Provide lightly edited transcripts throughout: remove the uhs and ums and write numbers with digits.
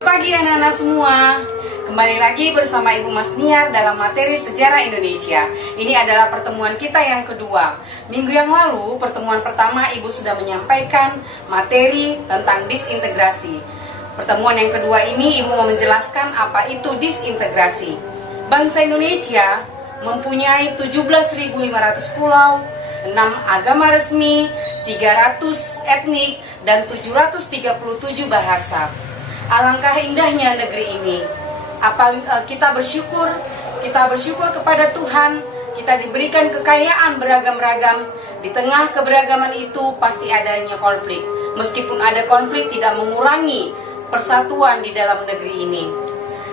Pagi anak-anak semua, kembali lagi bersama Ibu Mas Niar dalam materi Sejarah Indonesia. Ini adalah pertemuan kita yang kedua. Minggu yang lalu, pertemuan pertama Ibu sudah menyampaikan materi tentang disintegrasi. Pertemuan yang kedua ini Ibu mau menjelaskan apa itu disintegrasi. Bangsa Indonesia mempunyai 17.500 pulau, 6 agama resmi, 300 etnik, dan 737 bahasa. Alangkah indahnya negeri ini. Kita bersyukur kepada Tuhan. Kita diberikan kekayaan beragam-ragam. Di tengah keberagaman itu pasti adanya konflik. Meskipun ada konflik tidak mengurangi persatuan di dalam negeri ini.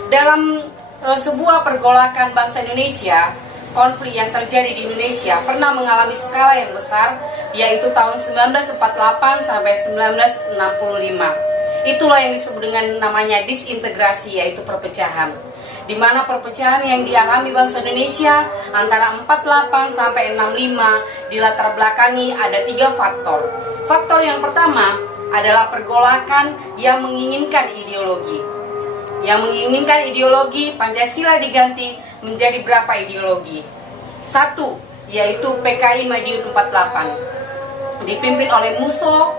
Dalam sebuah pergolakan bangsa Indonesia, konflik yang terjadi di Indonesia pernah mengalami skala yang besar, yaitu tahun 1948 sampai 1965. Itulah yang disebut dengan namanya disintegrasi, yaitu perpecahan. Di mana perpecahan yang dialami bangsa Indonesia antara 48 sampai 65 dilatar belakangi ada 3 faktor. Faktor yang pertama adalah pergolakan yang menginginkan ideologi. Yang menginginkan ideologi Pancasila diganti menjadi berapa ideologi? 1, yaitu PKI Madiun 48, dipimpin oleh Musso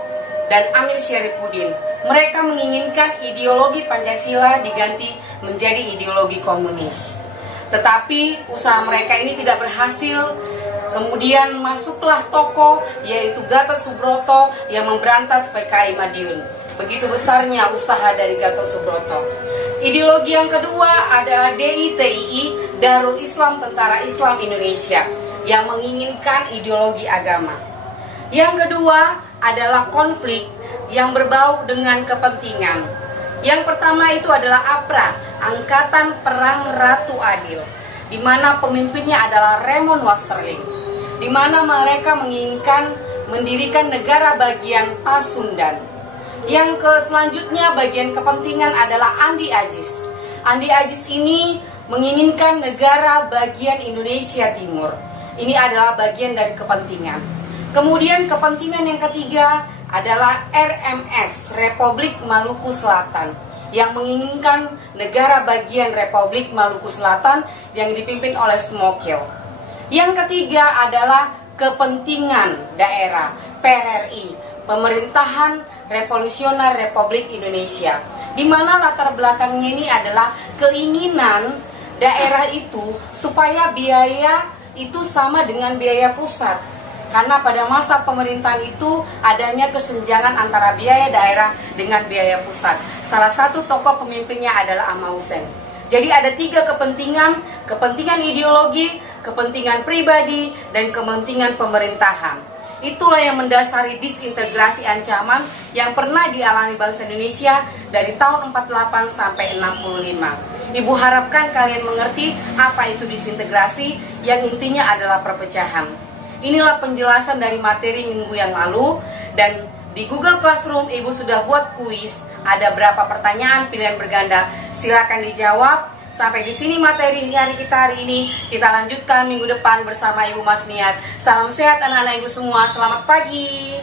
dan Amir Syarifudin. Mereka menginginkan ideologi Pancasila diganti menjadi ideologi komunis. Tetapi usaha mereka ini tidak berhasil. Kemudian masuklah tokoh yaitu Gatot Subroto yang memberantas PKI Madiun. Begitu besarnya usaha dari Gatot Subroto. Ideologi yang kedua adalah DITII, Darul Islam Tentara Islam Indonesia, yang menginginkan ideologi agama. Yang kedua adalah konflik yang berbau dengan kepentingan. Yang pertama itu adalah APRA, Angkatan Perang Ratu Adil, di mana pemimpinnya adalah Raymond Wasterling, di mana mereka menginginkan mendirikan negara bagian Pasundan. Yang selanjutnya bagian kepentingan adalah Andi Aziz. Andi Aziz ini menginginkan negara bagian Indonesia Timur. Ini adalah bagian dari kepentingan. Kemudian kepentingan yang ketiga adalah RMS, Republik Maluku Selatan, yang menginginkan negara bagian Republik Maluku Selatan yang dipimpin oleh Smokil. Yang ketiga adalah kepentingan daerah, PRRI, Pemerintahan Revolusioner Republik Indonesia, di mana latar belakangnya ini adalah keinginan daerah itu supaya biaya itu sama dengan biaya pusat. Karena pada masa pemerintahan itu adanya kesenjangan antara biaya daerah dengan biaya pusat. Salah satu tokoh pemimpinnya adalah Amausen. Jadi ada 3 kepentingan, kepentingan ideologi, kepentingan pribadi, dan kepentingan pemerintahan. Itulah yang mendasari disintegrasi ancaman yang pernah dialami bangsa Indonesia dari tahun 48 sampai 65. Ibu harapkan kalian mengerti apa itu disintegrasi, yang intinya adalah perpecahan. Inilah penjelasan dari materi minggu yang lalu, dan di Google Classroom Ibu sudah buat kuis. Ada berapa pertanyaan pilihan berganda, silakan dijawab. Sampai di sini materi kita hari ini. Kita lanjutkan minggu depan bersama Ibu Mas Niar. Salam sehat anak-anak Ibu semua. Selamat pagi.